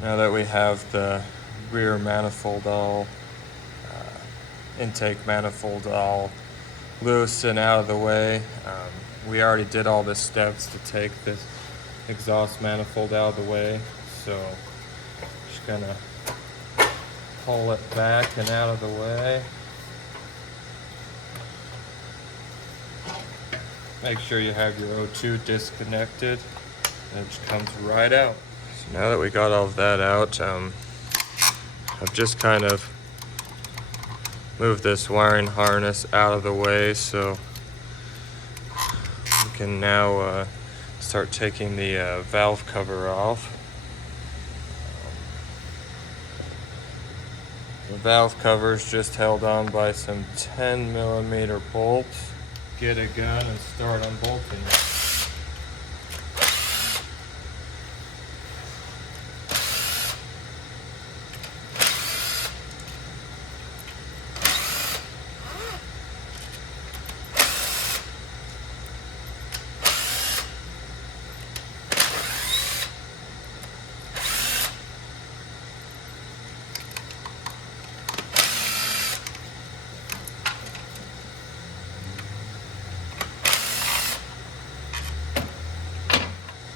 Now that we have the rear manifold intake manifold all loose and out of the way, we already did all the steps to take this exhaust manifold out of the way, so just gonna pull it back and out of the way. Make sure you have your O2 disconnected, and it just comes right out. So now that we got all of that out, I've just kind of moved this wiring harness out of the way, so we can now start taking the valve cover off. The valve cover is just held on by some 10mm bolts. Get a gun and start unbolting it.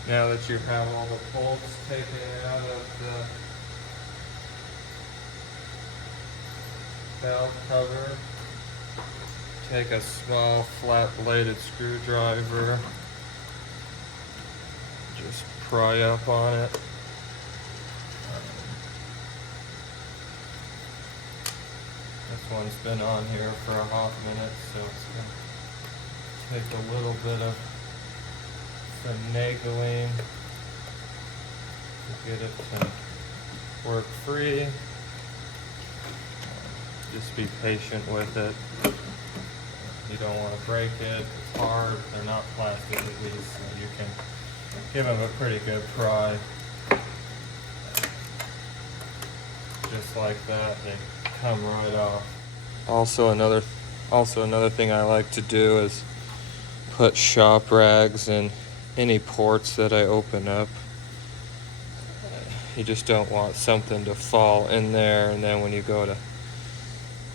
Now that you have all the bolts taken out of the valve cover, take a small flat bladed screwdriver, just pry up on it. This one's been on here for a hot minute, so it's going to take a little bit of finagling to get it to work free. Just be patient with it. You don't want to break it. It's hard. They're not plastic at least, so you can give them a pretty good pry. Just like that, they come right off. Also another thing I like to do is put shop rags in any ports that I open up. You just don't want something to fall in there, and then when you go to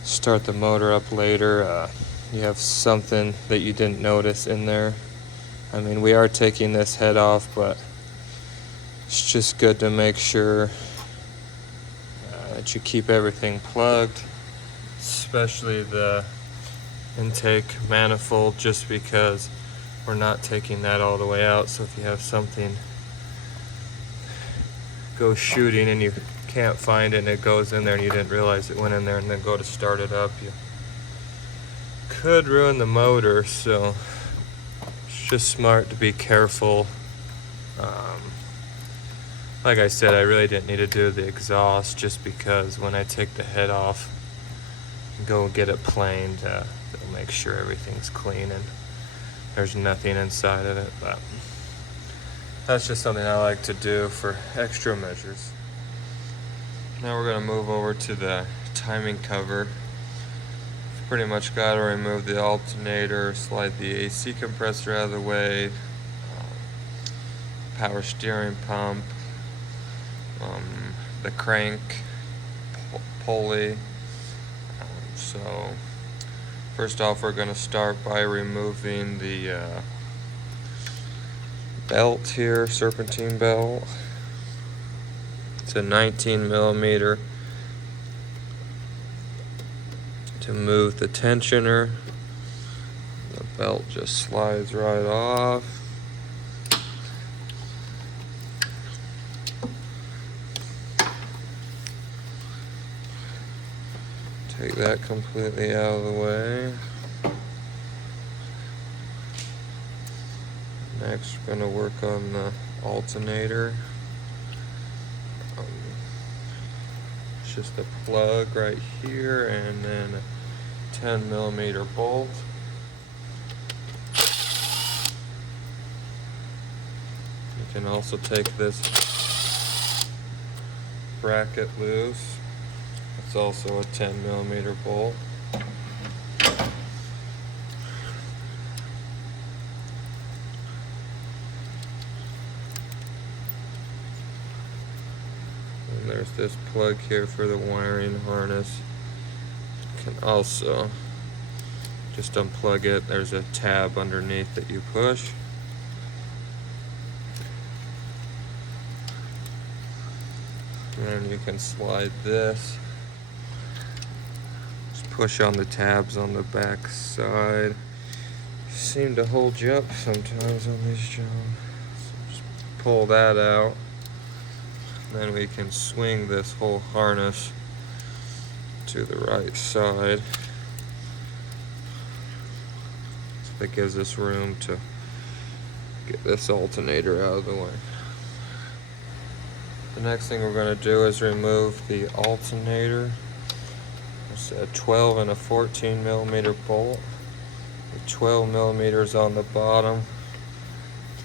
start the motor up later, you have something that you didn't notice in there. I mean, we are taking this head off, but it's just good to make sure that you keep everything plugged, especially the intake manifold, just because we're not taking that all the way out. So if you have something go shooting and you can't find it and it goes in there and you didn't realize it went in there, and then go to start it up, you could ruin the motor. So it's just smart to be careful. Like I said, I really didn't need to do the exhaust, just because when I take the head off and go get it planed, it'll make sure everything's clean and there's nothing inside of it. But that's just something I like to do for extra measures. Now we're going to move over to the timing cover. Pretty much got to remove the alternator, slide the AC compressor out of the way, power steering pump, the crank pulley. So first off, we're going to start by removing the belt here, serpentine belt. It's a 19mm. To move the tensioner, the belt just slides right off. Take that completely out of the way. Next, we're going to work on the alternator. It's just a plug right here, and then a 10mm bolt. You can also take this bracket loose. It's also a 10mm bolt. And there's this plug here for the wiring harness. You can also just unplug it. There's a tab underneath that you push. And then you can slide this. Just push on the tabs on the back side. Seem to hold you up sometimes on these jobs. So just pull that out. Then we can swing this whole harness to the right side. So that gives us room to get this alternator out of the way. The next thing we're going to do is remove the alternator. It's a 12 and a 14 millimeter bolt. The 12 millimeters on the bottom.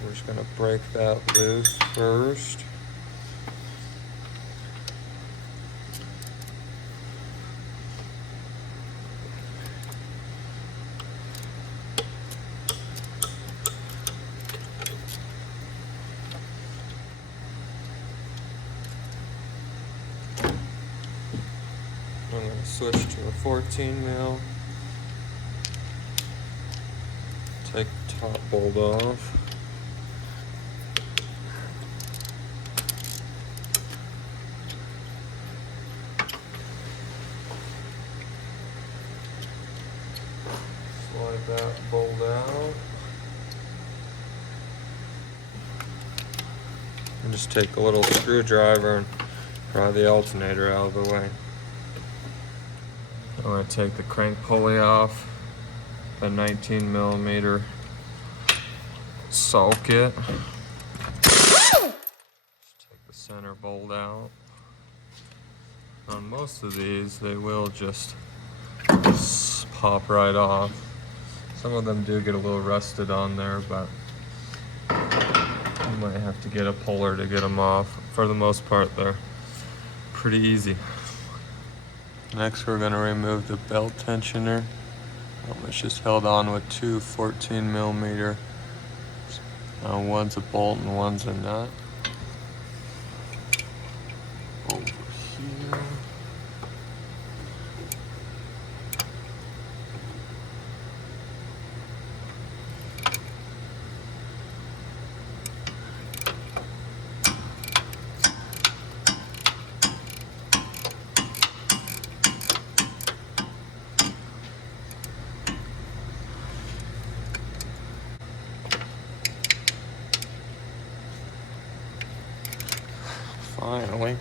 We're just going to break that loose first. I'm going to switch to a 14 mil. Take the top bolt off. Slide that bolt out. And just take a little screwdriver and pry the alternator out of the way. I'm going to take the crank pulley off, the 19 millimeter socket. Just take the center bolt out. On most of these, they will just pop right off. Some of them do get a little rusted on there, but you might have to get a puller to get them off. For the most part, they're pretty easy. Next, we're going to remove the belt tensioner. It's just held on with two 14 millimeter. One's a bolt and one's a nut. Over here. Finally.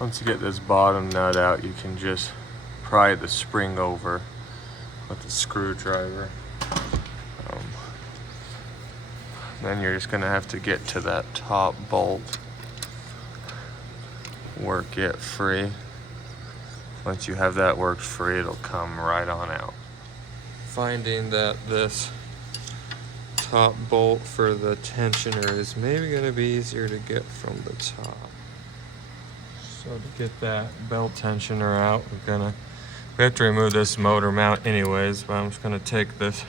Once you get this bottom nut out, you can just pry the spring over with the screwdriver. Then you're just gonna have to get to that top bolt, work it free. Once you have that worked free, it'll come right on out. Finding that this top bolt for the tensioner is maybe gonna be easier to get from the top. So to get that belt tensioner out, we have to remove this motor mount anyways, but I'm just gonna take this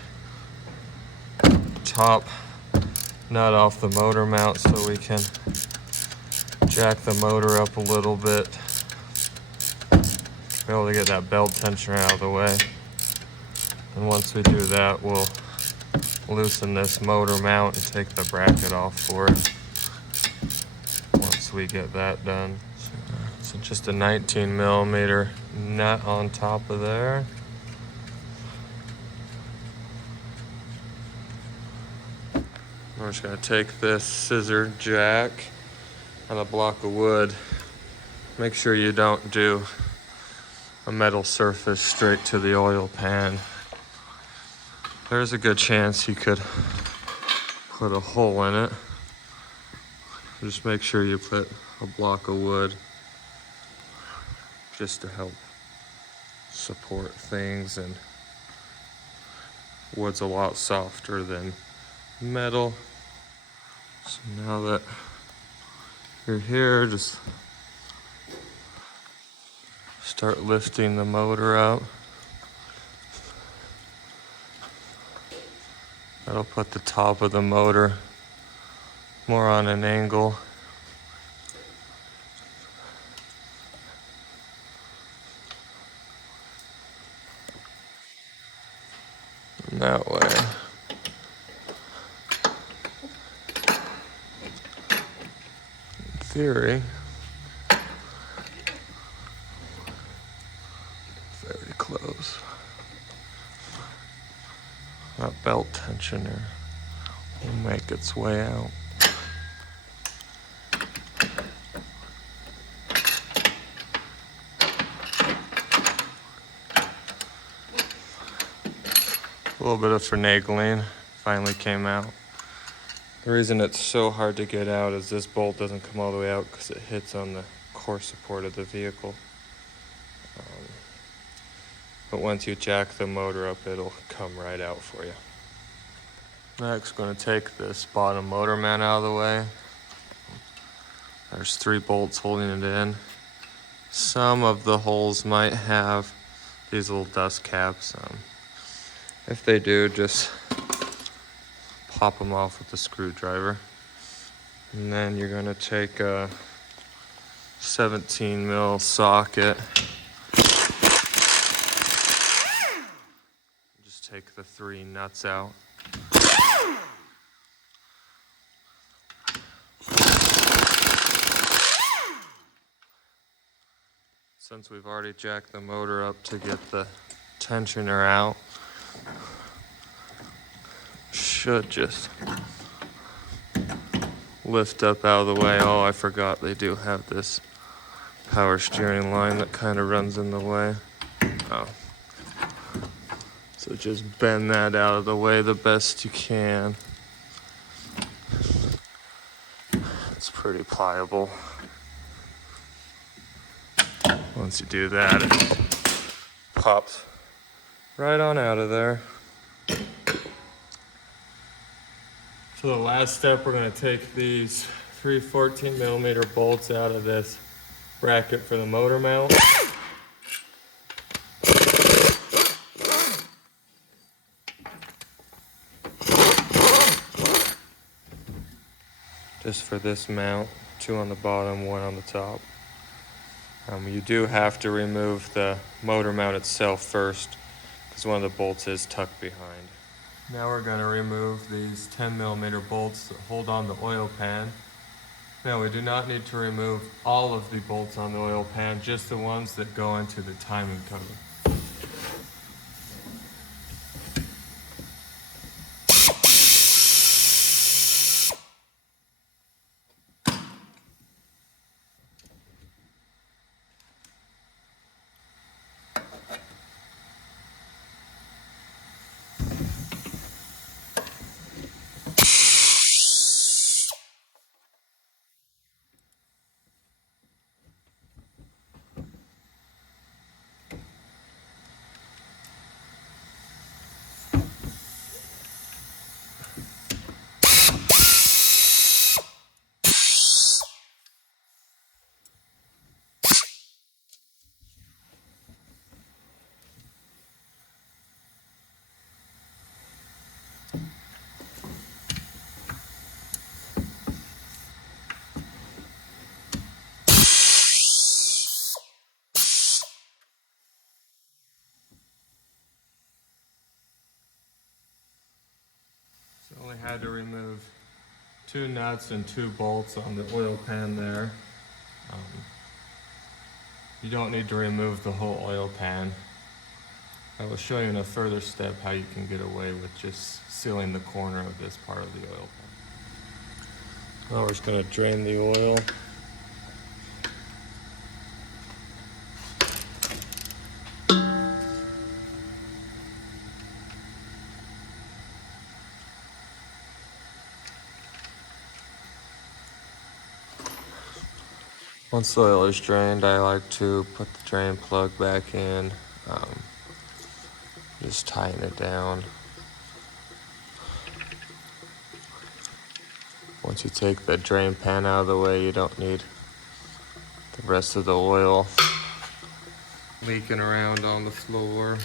top nut off the motor mount so we can jack the motor up a little bit. Be able to get that belt tensioner out of the way. And once we do that, we'll loosen this motor mount and take the bracket off for it once we get that done. So just a 19 millimeter nut on top of there. We're just gonna take this scissor jack on a block of wood. Make sure you don't do a metal surface straight to the oil pan. there's a good chance you could put a hole in it. Just make sure you put a block of wood just to help support things, and wood's a lot softer than metal. So now that you're here, just start lifting the motor out. That'll put the top of the motor more on an angle. And that way, in theory, very close. That belt tensioner will make its way out. A little bit of finagling finally came out. The reason it's so hard to get out is this bolt doesn't come all the way out because it hits on the core support of the vehicle. But once you jack the motor up, it'll come right out for you. Next, going to take this bottom motor mount out of the way. There's 3 bolts holding it in. Some of the holes might have these little dust caps. If they do, just pop them off with a screwdriver. And then you're going to take a 17 mil socket. Just take the 3 nuts out. Since we've already jacked the motor up to get the tensioner out, should just lift up out of the way. Oh, I forgot they do have this power steering line that kind of runs in the way. Oh. So just bend that out of the way the best you can. It's pretty pliable. Once you do that, it pops right on out of there. So the last step, we're going to take these 3 14mm bolts out of this bracket for the motor mount. Just for this mount, 2 on the bottom, 1 on the top. You do have to remove the motor mount itself first, because one of the bolts is tucked behind. Now we're going to remove these 10mm bolts that hold on the oil pan. Now we do not need to remove all of the bolts on the oil pan, just the ones that go into the timing cover. So only had to remove 2 nuts and 2 bolts on the oil pan there. You don't need to remove the whole oil pan. I will show you in a further step how you can get away with just sealing the corner of this part of the oil pan. Now we're just going to drain the oil. Once the oil is drained, I like to put the drain plug back in, just tighten it down. Once you take the drain pan out of the way, you don't need the rest of the oil leaking around on the floor.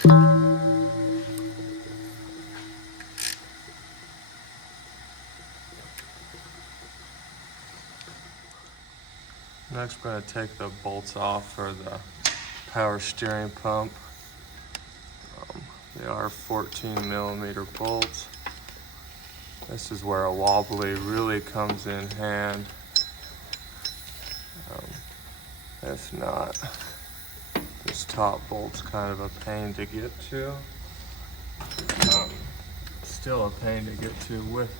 Next, we're going to take the bolts off for the power steering pump. They are 14mm bolts. This is where a wobbly really comes in hand. If not, this top bolt's kind of a pain to get to. Still a pain to get to with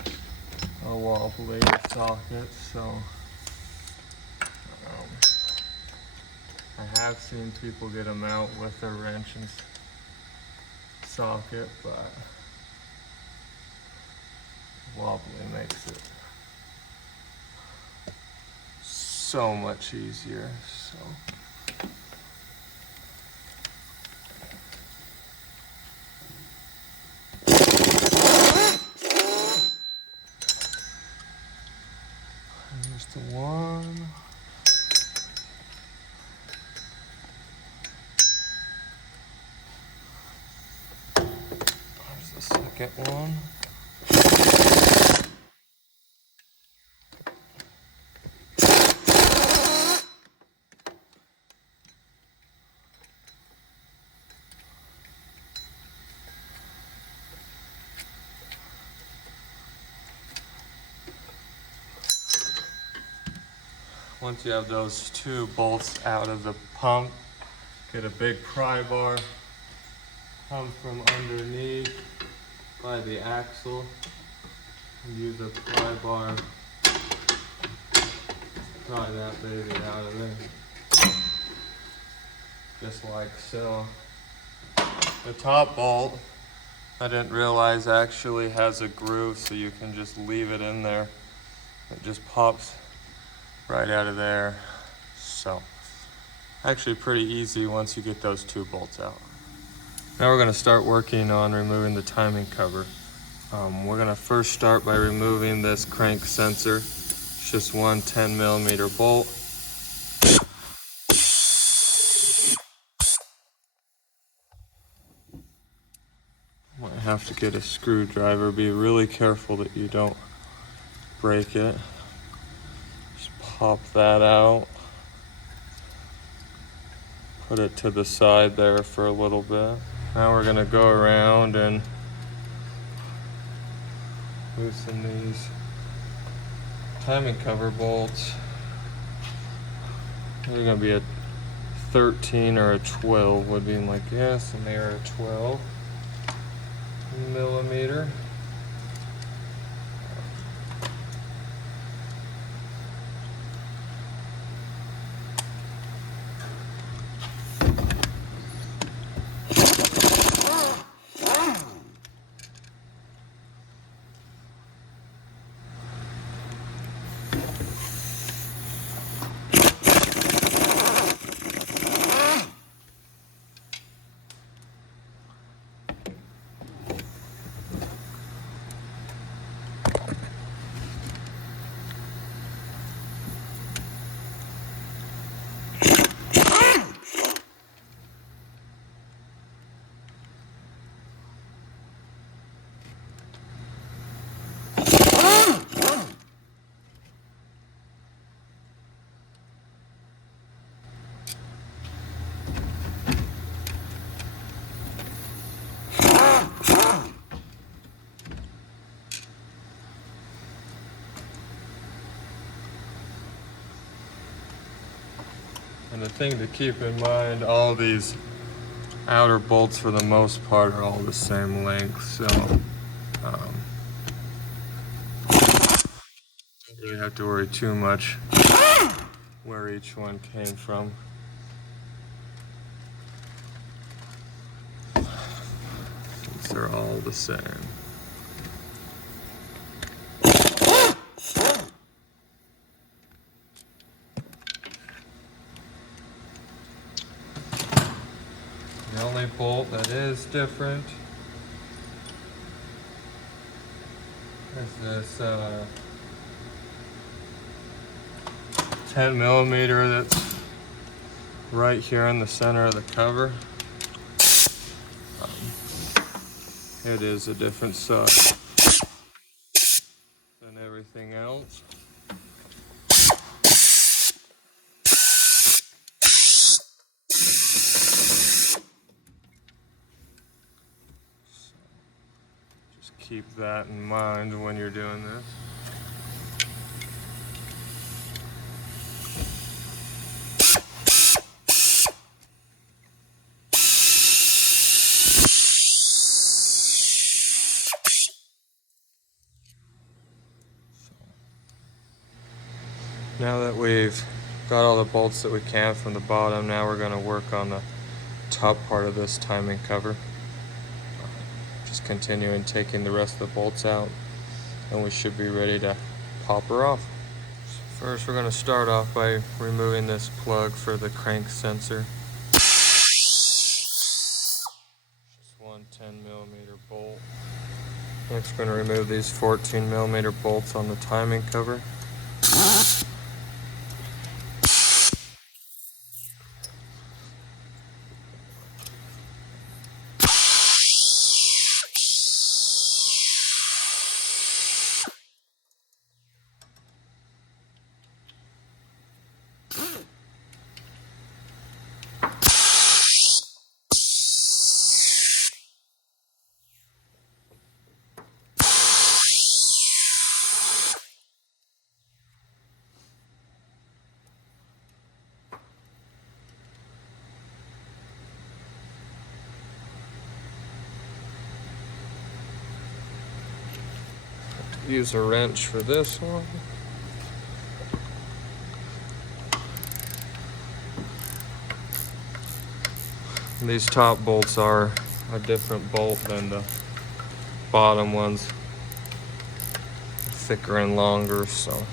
a wobbly socket, so I have seen people get them out with a wrench and socket, but wobbly makes it so much easier. So here's the one. There's the second one. Once you have those two bolts out of the pump, get a big pry bar, come from underneath by the axle, and use a pry bar, pry that baby out of there, just like so. The top bolt, I didn't realize actually has a groove, so you can just leave it in there. It just pops right out of there. So actually pretty easy once you get those two bolts out. Now we're going to start working on removing the timing cover. We're going to first start by removing this crank sensor. It's just one 10mm bolt. Might have to get a screwdriver. Be really careful that you don't break it. Pop that out, put it to the side there for a little bit. Now we're gonna go around and loosen these timing cover bolts. They're gonna be a 13 or a 12 would be my guess, and they are a 12mm. And the thing to keep in mind, all these outer bolts for the most part are all the same length, so don't really have to worry too much where each one came from. Since they're all the same. bolt that is different is this 10mm that's right here in the center of the cover. It is a different size than everything else. Just keep that in mind when you're doing this. Now that we've got all the bolts that we can from the bottom, now we're going to work on the top part of this timing cover. Just continuing taking the rest of the bolts out, and we should be ready to pop her off. First, we're going to start off by removing this plug for the crank sensor. Just one 10mm bolt. Next, we're going to remove these 14mm bolts on the timing cover. Use a wrench for this one. And these top bolts are a different bolt than the bottom ones. Thicker and longer, so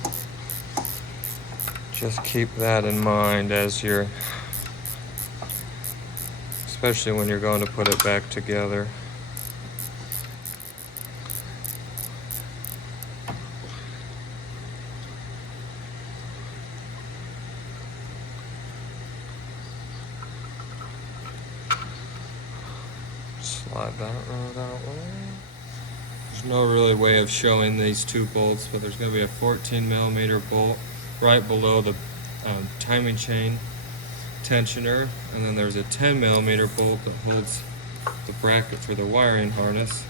just keep that in mind as you're, especially when you're going to put it back together. Slide that right way. There's no really way of showing these two bolts, but there's going to be a 14mm bolt right below the timing chain tensioner, and then there's a 10mm bolt that holds the bracket for the wiring harness.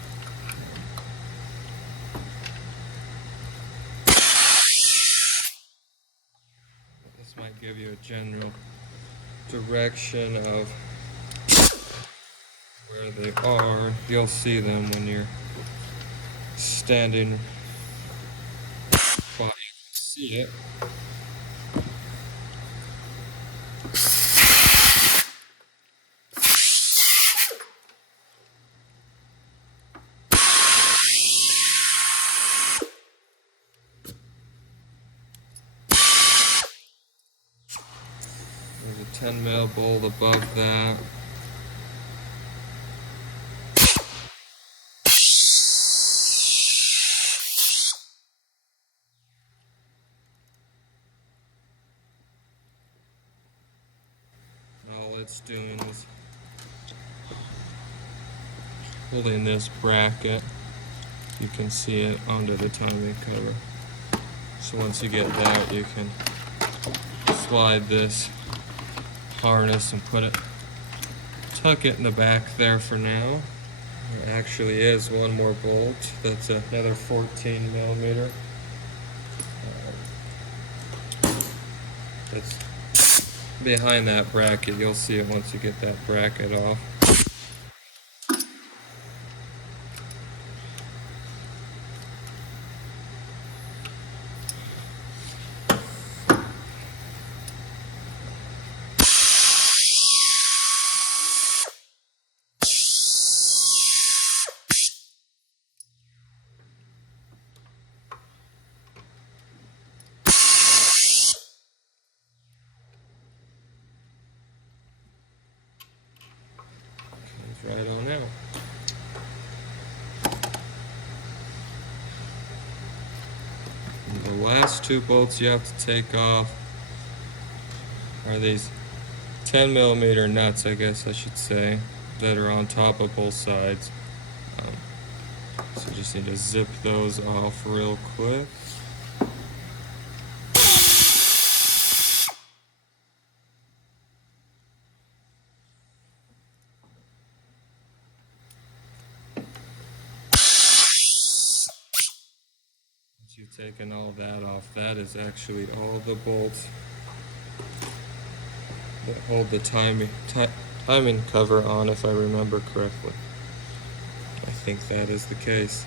This might give you a general direction of where they are. You'll see them when you're standing by. You can see it. There's a 10mm bolt above that. All it's doing is holding this bracket. You can see it under the timing cover. So once you get that, you can slide this harness and tuck it in the back there for now. There actually is one more bolt. That's another 14mm. It's behind that bracket. You'll see it once you get that bracket off. The last two bolts you have to take off are these 10mm nuts, I guess I should say, that are on top of both sides. So just need to zip those off real quick. Once you've taken all that off, that is actually all the bolts that hold the timing cover on, if I remember correctly. I think that is the case.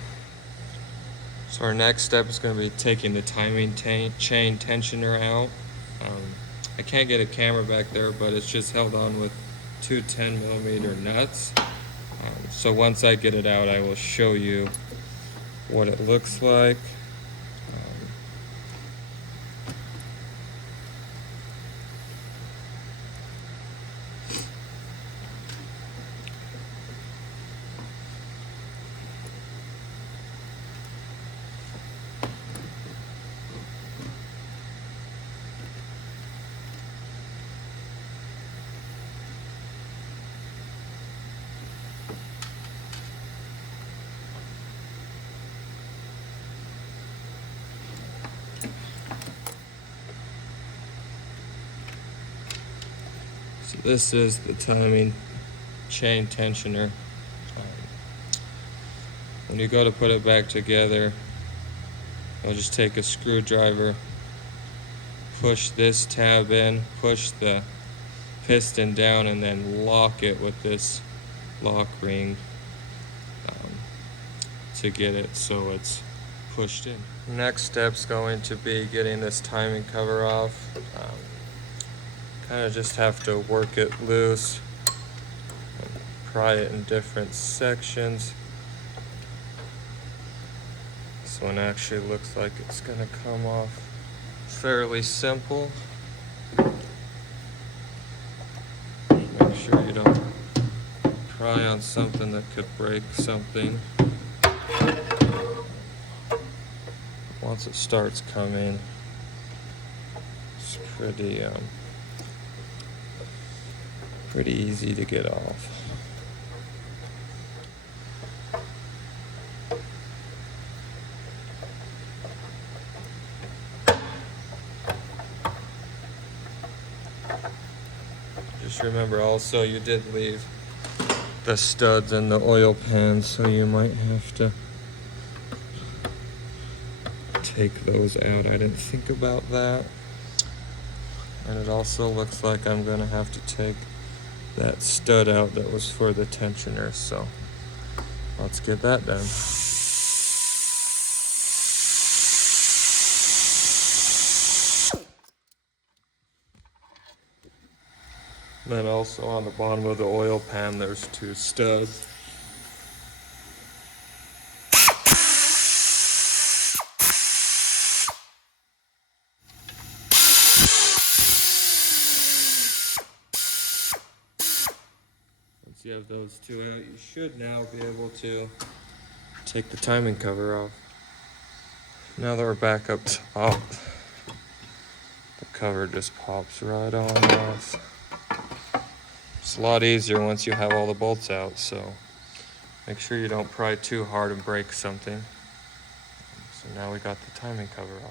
So our next step is going to be taking the timing chain tensioner out. I can't get a camera back there, but it's just held on with two 10mm nuts. So once I get it out, I will show you what it looks like. So this is the timing chain tensioner. When you go to put it back together, I'll just take a screwdriver, push this tab in, push the piston down, and then lock it with this lock ring to get it so it's pushed in. Next step's going to be getting this timing cover off. Kind of just have to work it loose and pry it in different sections. This one actually looks like it's going to come off fairly simple. Make sure you don't pry on something that could break something. Once it starts coming, it's pretty easy to get off. Just remember also you did leave the studs and the oil pan, so you might have to take those out. I didn't think about that. And it also looks like I'm gonna have to take that stud out that was for the tensioner, so let's get that done. And then also on the bottom of the oil pan there's two studs. Once you have those two out, you should now be able to take the timing cover off. Now that we're back up top, the cover just pops right on off. It's a lot easier once you have all the bolts out, so make sure you don't pry too hard and break something. So now we got the timing cover off.